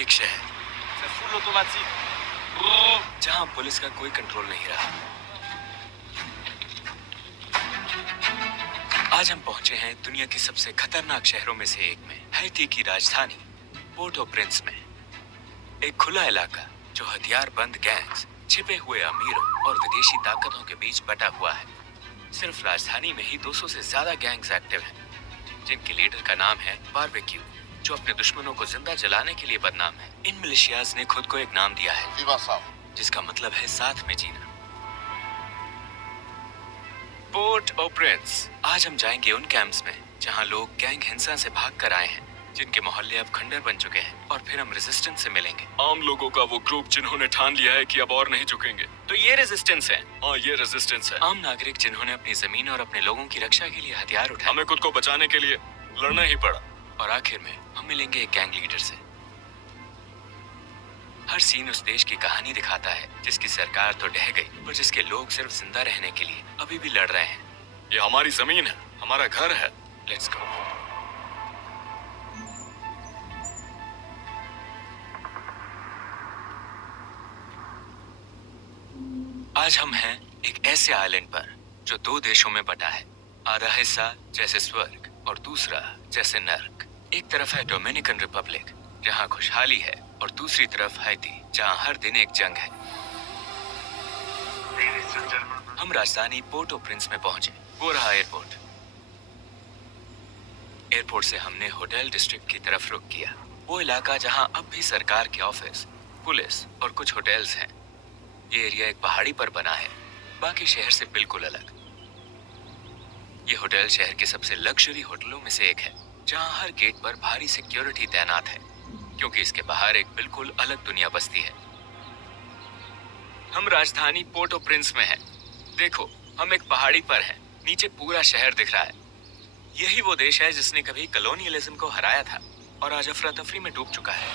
एक शहर जहां पुलिस का कोई कंट्रोल नहीं रहा। आज हम पहुंचे हैं दुनिया की सबसे खतरनाक शहरों में से एक में, हैती की राजधानी पोर्ट ओ प्रिंस में। एक खुला इलाका जो हथियार-बंद गैंग्स, छिपे हुए अमीरों और विदेशी ताकतों के बीच बटा हुआ है। सिर्फ राजधानी में ही 200 से ज्यादा गैंग्स एक्टिव हैं, जिनके लीडर का नाम है बारबेक्यू, जो अपने दुश्मनों को जिंदा जलाने के लिए बदनाम है। इन मिलिशियाज ने खुद को एक नाम दिया है जिसका मतलब है साथ में जीना। पोर्ट ओ प्रिंस। आज हम जाएंगे उन कैंप्स में जहां लोग गैंग हिंसा से भाग कर आए हैं, जिनके मोहल्ले अब खंडर बन चुके हैं, और फिर हम रेजिस्टेंस से मिलेंगे। आम लोगों का वो ग्रुप जिन्होंने ठान लिया है कि अब और नहीं झुकेंगे। तो ये रेजिस्टेंस है। हाँ, ये रेजिस्टेंस है। आम नागरिक जिन्होंने अपनी जमीन और अपने लोगों की रक्षा के लिए हथियार उठाए। हमें खुद को बचाने के लिए लड़ना ही पड़ा। और आखिर में हम मिलेंगे एक गैंग लीडर से। हर सीन उस देश की कहानी दिखाता है जिसकी सरकार तो ढह गई, पर जिसके लोग सिर्फ जिंदा रहने के लिए अभी भी लड़ रहे हैं। ये हमारी जमीन है, हमारा घर है। Let's go. आज हम हैं एक ऐसे आइलैंड पर जो दो देशों में बटा है। आधा हिस्सा जैसे स्वर्ग और दूसरा जैसे नर्क। एक तरफ है डोमिनिकन रिपब्लिक, जहां खुशहाली है, और दूसरी तरफ हैती, जहां हर दिन एक जंग है। हम राजधानी पोर्ट ओ प्रिंस में पहुंचे। वो रहा एयरपोर्ट। एयरपोर्ट से हमने होटल डिस्ट्रिक्ट की तरफ रुख किया, वो इलाका जहां अब भी सरकार के ऑफिस, पुलिस और कुछ होटल्स हैं। ये एरिया एक पहाड़ी पर बना है, बाकी शहर से बिल्कुल अलग। ये होटल शहर के सबसे लग्जरी होटलों में से एक है, जहां हर गेट पर भारी सिक्योरिटी तैनात है, क्योंकि इसके बाहर एक बिल्कुल अलग दुनिया बसती है। हम राजधानी पोर्ट ओ प्रिंस में हैं। देखो, हम एक पहाड़ी पर हैं, नीचे पूरा शहर दिख रहा है। यही वो देश है जिसने कभी कॉलोनियलिज्म को हराया था और आज अफरा तफरी में डूब चुका है।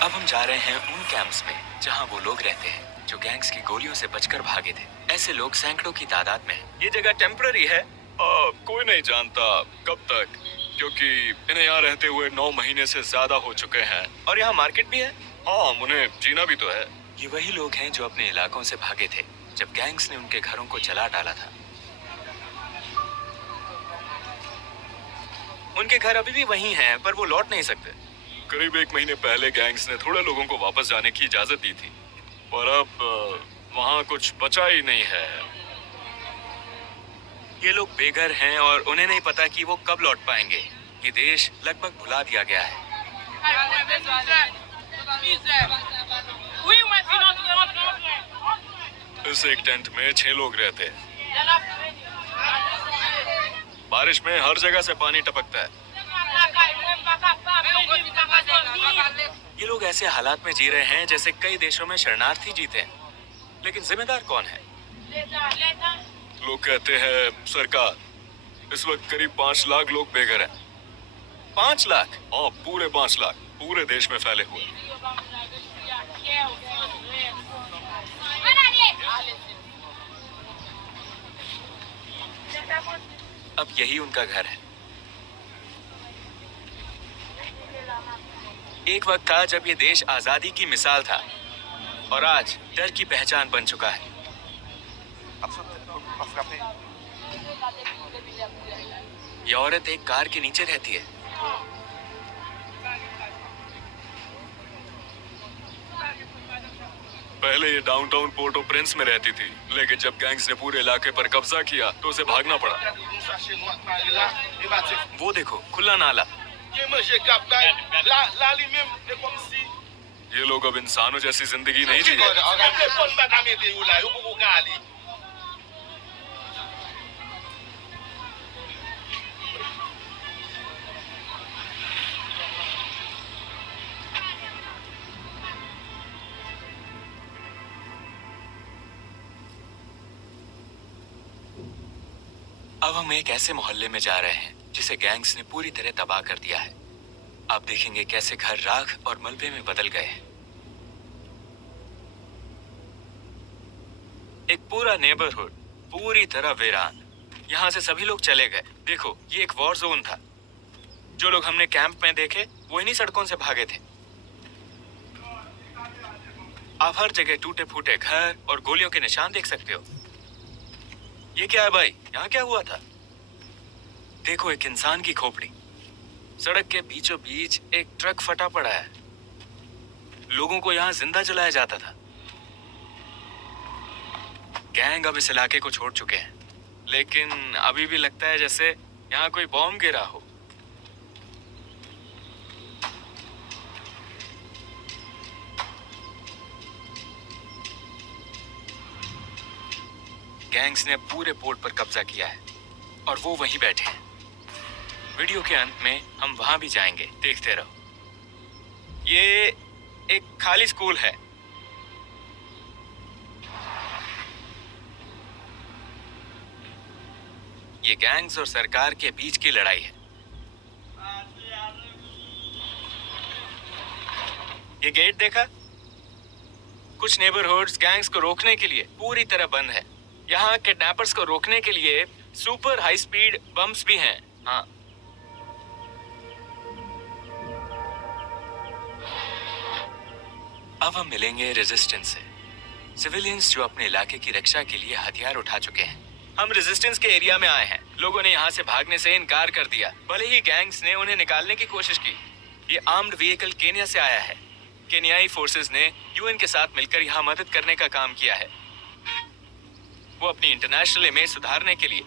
अब हम जा रहे हैं उन कैंप्स में जहां वो लोग रहते हैं जो गैंग्स की गोलियों से बचकर भागे थे। ऐसे लोग सैकड़ों की तादाद में हैं। ये जगह टेम्पररी है, कोई नहीं जानता कब तक, क्योंकि इन्हें यहाँ रहते हुए 9 महीने से ज्यादा हो चुके हैं। और यहाँ मार्केट भी है। हाँ, उन्हें जीना भी तो है। ये वही लोग हैं जो अपने इलाकों से भागे थे जब गैंग्स ने उनके घरों को जला डाला था। उनके घर अभी भी वही हैं, पर वो लौट नहीं सकते। करीब 1 महीने पहले गैंग्स ने थोड़े लोगों को वापस जाने की इजाजत दी थी, पर अब वहाँ कुछ बचा ही नहीं है। ये लोग बेघर हैं और उन्हें नहीं पता कि वो कब लौट पाएंगे। ये देश लगभग भुला दिया गया है। इस एक टेंट में 6 लोग रहते हैं। बारिश में हर जगह से पानी टपकता है। ये लोग ऐसे हालात में जी रहे हैं जैसे कई देशों में शरणार्थी जीते हैं। लेकिन जिम्मेदार कौन है? लोग कहते हैं सरकार। इस वक्त करीब 5 लाख लोग बेघर हैं। 5 लाख? हाँ, पूरे 5 लाख, पूरे देश में फैले हुए। अब यही उनका घर है। एक वक्त था जब ये देश आजादी की मिसाल था, और आज डर की पहचान बन चुका है। ये औरत एक कार के नीचे रहती है। पहले ये डाउनटाउन पोर्ट ओ प्रिंस में रहती थी, लेकिन जब गैंग्स ने पूरे इलाके पर कब्जा किया तो उसे भागना पड़ा। वो देखो, खुला नाला। ये लोग अब इंसानों जैसी जिंदगी नहीं जी रहे। अब हम एक ऐसे मोहल्ले में जा रहे हैं जिसे गैंग्स ने पूरी तरह तबाह कर दिया है। आप देखेंगे कैसे घर राख और मलबे में बदल गए हैं। एक पूरा नेबरहुड पूरी तरह वीरान। यहाँ से सभी लोग चले गए। देखो, ये एक वॉर जोन था। जो लोग हमने कैंप में देखे वो इन्हीं सड़कों से भागे थे। आप हर जगह टूटे फूटे घर और गोलियों के निशान देख सकते हो। ये क्या है भाई, यहाँ क्या हुआ था? देखो, एक इंसान की खोपड़ी। सड़क के बीचों बीच एक ट्रक फटा पड़ा है। लोगों को यहाँ जिंदा जलाया जाता था। गैंग अब इस इलाके को छोड़ चुके हैं, लेकिन अभी भी लगता है जैसे यहाँ कोई बॉम्ब गिरा हो। गैंग्स ने पूरे पोर्ट पर कब्जा किया है और वो वहीं बैठे हैं। वीडियो के अंत में हम वहां भी जाएंगे, देखते रहो। ये एक खाली स्कूल है। ये गैंग्स और सरकार के बीच की लड़ाई है। ये गेट देखा? कुछ नेबरहुड्स गैंग्स को रोकने के लिए पूरी तरह बंद है। यहाँ किडनैपर्स को रोकने के लिए सुपर हाई स्पीड बम्स भी हैं। हाँ, अब हम मिलेंगे रेजिस्टेंस से, सिविलियंस जो अपने इलाके की रक्षा के लिए हथियार उठा चुके हैं। हम रेजिस्टेंस के एरिया में आए हैं। लोगों ने यहाँ से भागने से इनकार कर दिया, भले ही गैंग्स ने उन्हें निकालने की कोशिश की। ये आर्म्ड व्हीकल केन्या से आया है। केन्याई फोर्सेस ने यूएन के साथ मिलकर यहाँ मदद करने का काम किया है। वो अपनी इंटरनेशनल इमेज सुधारने के लिए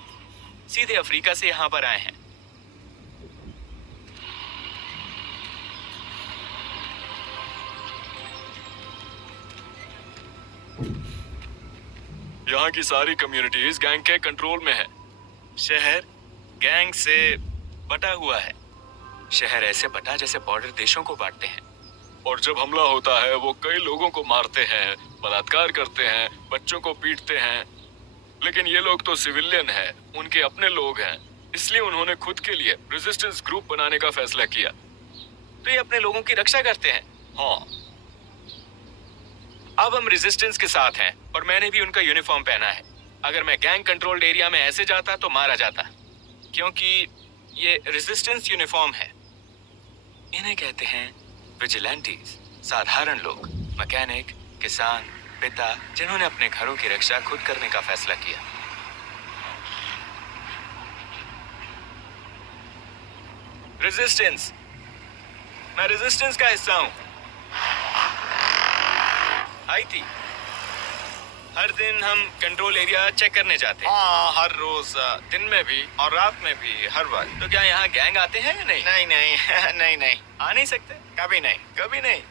सीधे अफ्रीका से यहाँ पर आए हैं। यहाँ की सारी कम्युनिटीज गैंग के कंट्रोल में है। शहर गैंग से बटा हुआ है। शहर ऐसे बटा जैसे बॉर्डर देशों को बांटते हैं। और जब हमला होता है वो कई लोगों को मारते हैं, बलात्कार करते हैं, बच्चों को पीटते हैं। लेकिन ये लोग तो सिविलियन हैं, उनके अपने लोग हैं, इसलिए उन्होंने खुद के लिए रेजिस्टेंस ग्रुप बनाने का फैसला किया। तो ये अपने लोगों की रक्षा करते हैं। हाँ, अब हम रेजिस्टेंस के साथ हैं और मैंने भी उनका यूनिफॉर्म पहना है। अगर मैं गैंग कंट्रोल्ड एरिया में ऐसे जाता तो मारा जाता, क्योंकि ये रेजिस्टेंस यूनिफॉर्म है। इन्हें कहते हैं विजिलेंटीज, साधारण लोग, मैकेनिक, किसान, पिता, जिन्होंने अपने घरों की रक्षा खुद करने का फैसला किया। रेजिस्टेंस, मैं रेजिस्टेंस का हिस्सा हूं। आई थी। हर दिन हम कंट्रोल एरिया चेक करने जाते हैं। हाँ, हर रोज, दिन में भी और रात में भी, हर वक्त। तो क्या यहाँ गैंग आते हैं या नहीं? नहीं नहीं नहीं नहीं, आ नहीं सकते। कभी नहीं, कभी नहीं।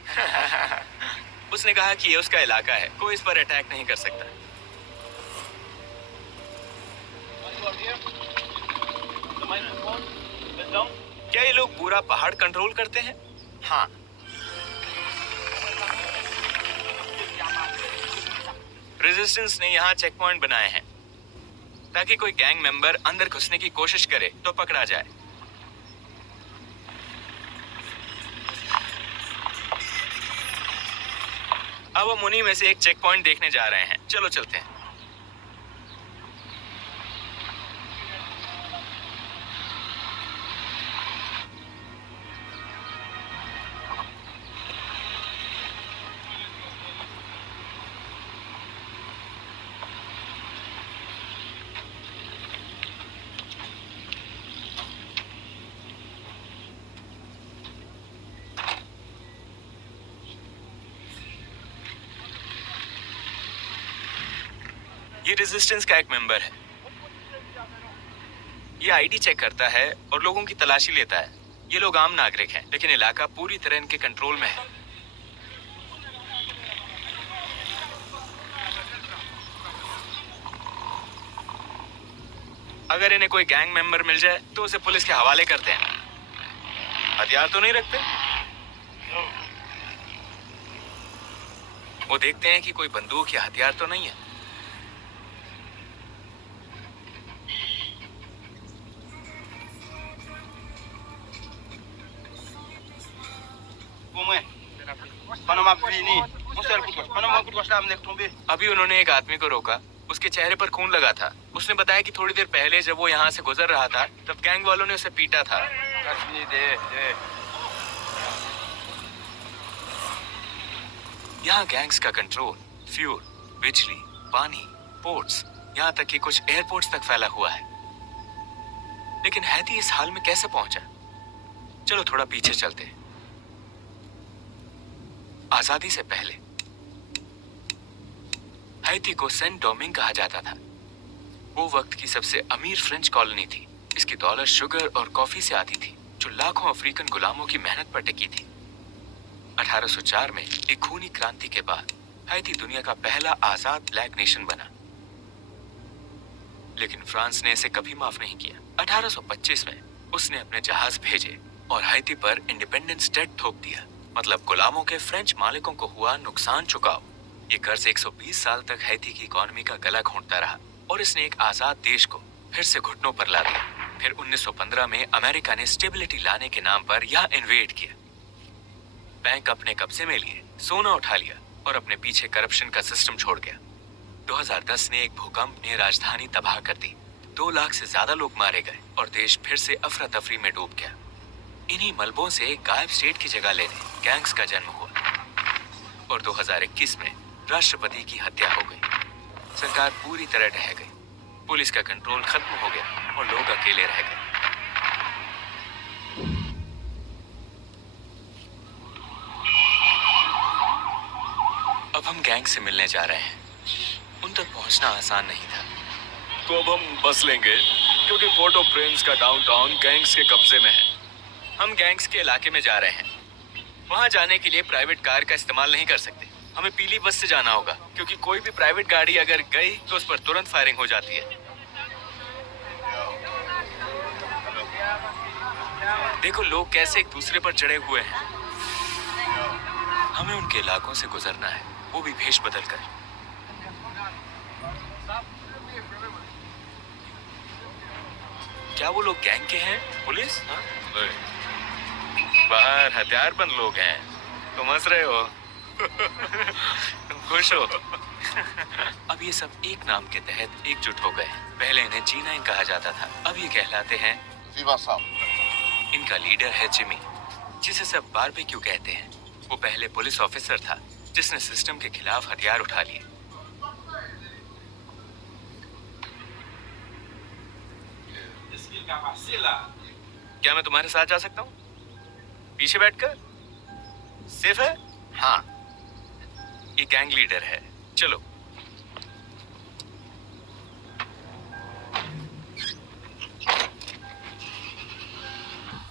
उसने कहा कि ये उसका इलाका है, कोई इस पर अटैक नहीं कर सकता। क्या ये लोग पूरा पहाड़ कंट्रोल करते हैं? हाँ। रेजिस्टेंस ने यहाँ चेक पॉइंट बनाए हैं ताकि कोई गैंग मेंबर अंदर घुसने की कोशिश करे तो पकड़ा जाए। अब हम उन्हीं में से एक चेक पॉइंट देखने जा रहे हैं। चलो चलते हैं। ये रेजिस्टेंस का एक मेंबर है। ये आईडी चेक करता है और लोगों की तलाशी लेता है। ये लोग आम नागरिक हैं, लेकिन इलाका पूरी तरह इनके कंट्रोल में है। अगर इन्हें कोई गैंग मेंबर मिल जाए तो उसे पुलिस के हवाले करते हैं। हथियार तो नहीं रखते। वो देखते हैं कि कोई बंदूक या हथियार तो नहीं है। अभी उन्होंने एक आदमी को रोका। उसके चेहरे पर खून लगा था। उसने बताया कि थोड़ी देर पहले जब वो यहाँ से गुजर रहा था तब गैंग वालों ने उसे पीटा था। यहाँ गैंग्स का कंट्रोल फ्यूल, बिजली, पानी, पोर्ट्स, यहाँ तक कि कुछ एयरपोर्ट्स तक फैला हुआ है। लेकिन हैती इस हाल में कैसे पहुंचा? चलो थोड़ा पीछे चलते हैं। आजादी से पहले हैती को सेंट डोमिंग कहा जाता था। वो वक्त की सबसे अमीर फ्रेंच कॉलोनी थी। इसकी दौलत शुगर और कॉफी से आती थी, जो लाखों अफ्रीकन गुलामों की मेहनत पर टिकी थी। 1804 में एक खूनी क्रांति के बाद हैती दुनिया का पहला आजाद ब्लैक नेशन बना। लेकिन फ्रांस ने इसे कभी माफ नहीं किया। 1825 में उसने अपने जहाज भेजे और हैती पर इंडिपेंडेंस डेट थोप दिया, मतलब गुलामों के फ्रेंच मालिकों को हुआ नुकसान चुकाओ। ये कर्ज 120 साल तक हैती की इकोनॉमी का गला घोंटता रहा और इसने एक आजाद देश को फिर से घुटनों पर ला दिया। फिर 1915 में अमेरिका ने स्टेबिलिटी लाने के नाम पर यह इन्वेड किया। बैंक अपने कब्जे में लिए, सोना उठा लिया और अपने पीछे करप्शन का सिस्टम छोड़ गया। 2010 में एक भूकंप ने राजधानी तबाह कर दी। 2 लाख से ज्यादा लोग मारे गए और देश फिर से अफरा तफरी में डूब गया। इन्हीं मलबों से गायब स्टेट की जगह लेने गैंग्स का जन्म हुआ और 2021 में राष्ट्रपति की हत्या हो गई। सरकार पूरी तरह ढह गई, पुलिस का कंट्रोल खत्म हो गया और लोग अकेले रह गए। अब हम गैंग से मिलने जा रहे हैं। उन तक पहुंचना आसान नहीं था। तो अब हम बस लेंगे क्योंकि पोर्ट ऑफ प्रिंस का डाउनटाउन गैंग्स के कब्जे में है। हम गैंग्स के इलाके में जा रहे हैं। वहां जाने के लिए प्राइवेट कार का इस्तेमाल नहीं कर सकते। हमें पीली बस से जाना होगा क्योंकि कोई भी प्राइवेट गाड़ी अगर गई तो उस पर तुरंत फायरिंग हो जाती है। देखो लोग कैसे एक दूसरे पर चढ़े हुए हैं। हमें उनके इलाकों से गुजरना है, वो भी भेष बदल कर। क्या वो लोग गैंग के हैं? पुलिस? बाहर हथियारबंद लोग हैं। तुम हंस रहे हो? तुम खुश हो? अब ये सब एक नाम के तहत एकजुट हो गए। पहले इन्हें G9 कहा जाता था, अब ये कहलाते हैं विवा साम। इनका लीडर है जिमी, जिसे सब बारबेक्यू कहते हैं। वो पहले पुलिस ऑफिसर था जिसने सिस्टम के खिलाफ हथियार उठा लिए। क्या मैं तुम्हारे साथ जा सकता हूँ? पीछे बैठकर? सेफ है? हाँ, ये गैंग लीडर है। चलो।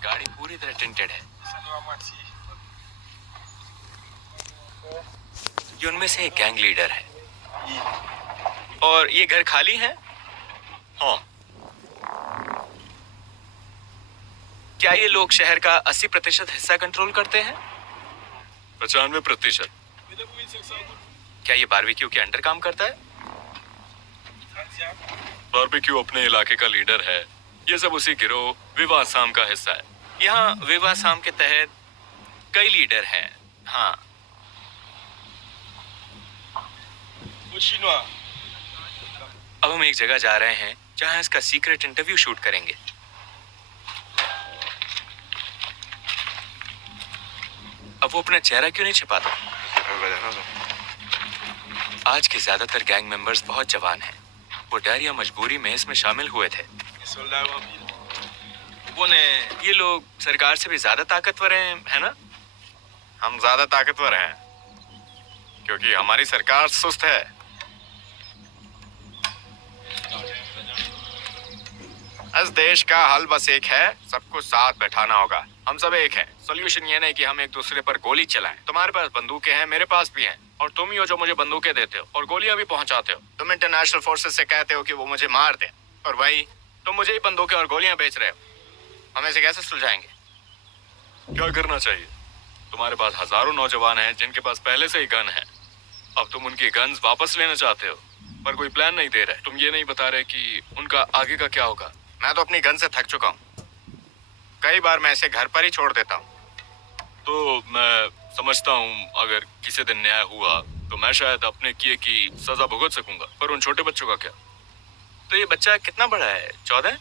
गाड़ी पूरी तरह टिंटेड है। ये उनमें से एक गैंग लीडर है। और ये घर खाली है? हाँ। क्या ये लोग शहर का 80% हिस्सा कंट्रोल करते हैं? 95%। क्या ये बारबेक्यू के अंडर काम करता है? बारबेक्यू अपने इलाके का लीडर है। ये सब उसी गिरोह विवा साम का हिस्सा है। यहाँ विवा साम के तहत कई लीडर हैं। हाँ। अब हम एक जगह जा रहे हैं जहाँ इसका सीक्रेट इंटरव्यू शूट करेंगे। अब वो अपना चेहरा क्यों नहीं छिपाता? आज के ज्यादातर गैंग मेंबर्स बहुत जवान हैं। वो डर या मजबूरी में इसमें शामिल हुए थे। ये लोग सरकार से भी ज्यादा ताकतवर हैं, है ना? हम ज्यादा ताकतवर हैं क्योंकि हमारी सरकार सुस्त है। इस देश का हल बस एक है, सबको साथ बैठाना होगा। हम सब एक हैं। सोल्यूशन ये नहीं कि हम एक दूसरे पर गोली चलाएं। तुम्हारे पास बंदूकें हैं, मेरे पास भी हैं, और तुम ही हो जो मुझे बंदूकें देते हो और गोलियां भी पहुंचाते हो। तुम इंटरनेशनल फोर्सेस से कहते हो कि वो मुझे मार दें, और वही तुम मुझे ही बंदूकें और गोलियां बेच रहे हो। हम इसे कैसे सुलझाएंगे? क्या करना चाहिए? तुम्हारे पास हजारों नौजवान हैं जिनके पास पहले से ही गन है। अब तुम उनकी गन्स वापस लेना चाहते हो, पर कोई प्लान नहीं दे रहे। तुम ये नहीं बता रहे कि उनका आगे का क्या होगा। मैं तो अपनी गन से थक चुका हूँ। कई बार मैं इसे घर पर ही छोड़ देता हूँ। तो मैं समझता हूँ अगर किसी दिन न्याय हुआ तो मैं शायद अपने किए की सजा भुगत सकूंगा, पर उन छोटे बच्चों का क्या? तो ये बच्चा कितना बड़ा है? 14?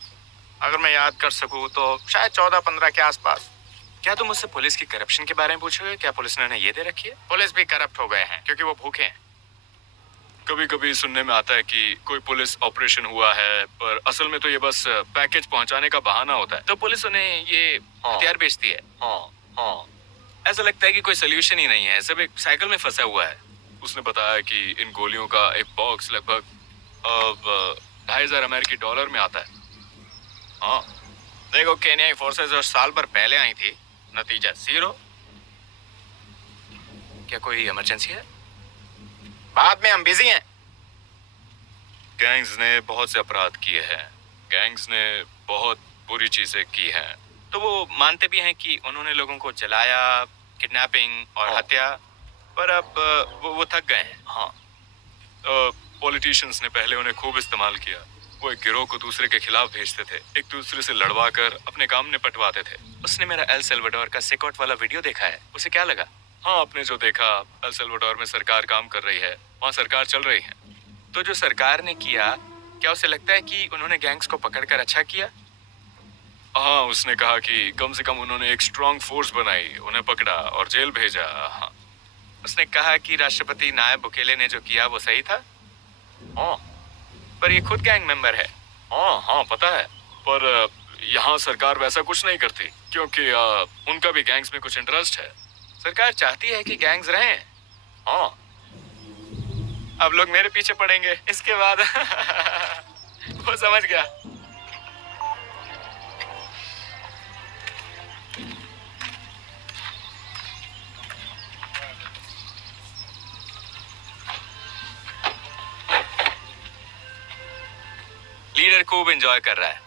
अगर मैं याद कर सकूं तो शायद 14-15 के आसपास। क्या तुम मुझसे पुलिस की करप्शन के बारे में पूछोगे? क्या पुलिस ने उन्हें ये दे रखी है? पुलिस भी करप्ट हो गए हैं क्योंकि वो भूखे हैं। कभी कभी सुनने में आता है कि कोई पुलिस ऑपरेशन हुआ है, पर असल में तो ये बस पैकेज पहुंचाने का बहाना होता है। तो पुलिस उन्हें ये हथियार बेचती है। हाँ। ऐसा लगता है कि कोई सोल्यूशन ही नहीं है, सब एक साइकिल में फंसा हुआ है। उसने बताया कि इन गोलियों का एक बॉक्स लगभग अब $2,500 में आता है। हाँ, देखो केन्याई फोर्सेस जो साल भर पहले आई थी, नतीजा 0। क्या कोई इमरजेंसी है? बाद में हम बिजी हैं। गैंग्स ने बहुत से अपराध किए हैं, गैंग्स ने बहुत बुरी चीजें की हैं। तो वो मानते भी हैं कि उन्होंने लोगों को जलाया, किडनैपिंग और हत्या, पर अब वो थक गए हैं। हाँ, पॉलिटिशियंस ने पहले उन्हें खूब इस्तेमाल किया। वो एक गिरोह को दूसरे के खिलाफ भेजते थे, एक दूसरे से लड़वा कर अपने काम निपटवाते थे। उसने मेरा एल सल्वाडोर का सिकॉट वाला वीडियो देखा है, उसे क्या लगा? हाँ, आपने जो देखा, एल सल्वाडोर में सरकार काम कर रही है, वहाँ सरकार चल रही है। तो जो सरकार ने किया, क्या उसे लगता है कि उन्होंने गैंग्स को पकड़कर अच्छा किया? हाँ, उसने कहा कि कम से कम उन्होंने एक स्ट्रॉन्ग फोर्स बनाई, उन्हें पकड़ा और जेल भेजा। हाँ। उसने कहा कि राष्ट्रपति नायब बुकेले ने जो किया वो सही था। हाँ, पर ये खुद गैंग मेंबर है। हाँ, पता है, पर यहाँ सरकार वैसा कुछ नहीं करती क्योंकि उनका भी गैंग्स में कुछ इंटरेस्ट है। सरकार चाहती है कि गैंग्स रहें। हाँ, अब लोग मेरे पीछे पड़ेंगे इसके बाद। वो समझ गया। लीडर खूब एंजॉय कर रहा है।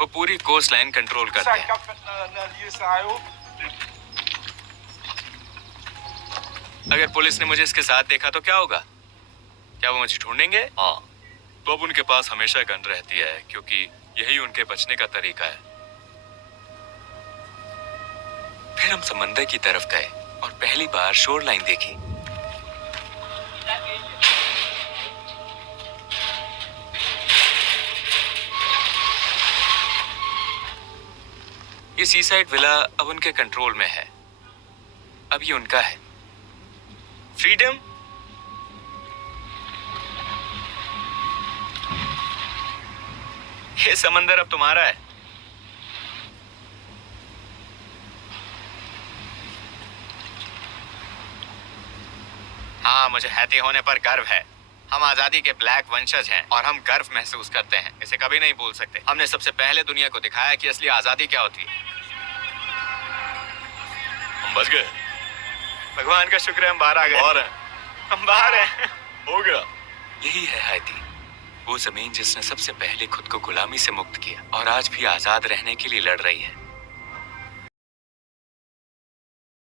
वो पूरी कोस्ट लाइन कंट्रोल करते हैं। अगर पुलिस ने मुझे इसके साथ देखा तो क्या होगा? क्या वो मुझे ढूंढेंगे? हाँ, तो अब उनके पास हमेशा गन रहती है क्योंकि यही उनके बचने का तरीका है। फिर हम समंदर की तरफ गए और पहली बार शोर लाइन देखी। ये सीसाइड विला अब उनके कंट्रोल में है। अब ये उनका है। फ्रीडम। ये समंदर अब तुम्हारा है। हाँ, मुझे हैती होने पर गर्व है। हम आजादी के ब्लैक वंशज हैं और हम गर्व महसूस करते हैं। इसे कभी नहीं भूल सकते। हमने सबसे पहले दुनिया को दिखाया कि असली आजादी क्या होती है। हम बच गए। भगवान का शुक्र है हम बाहर आ गए। बाहर हैं। हम बाहर हैं। हो गया। यही है हैती, वो जमीन जिसने सबसे पहले खुद को गुलामी से मुक्त किया और आज भी आजाद रहने के लिए लड़ रही है।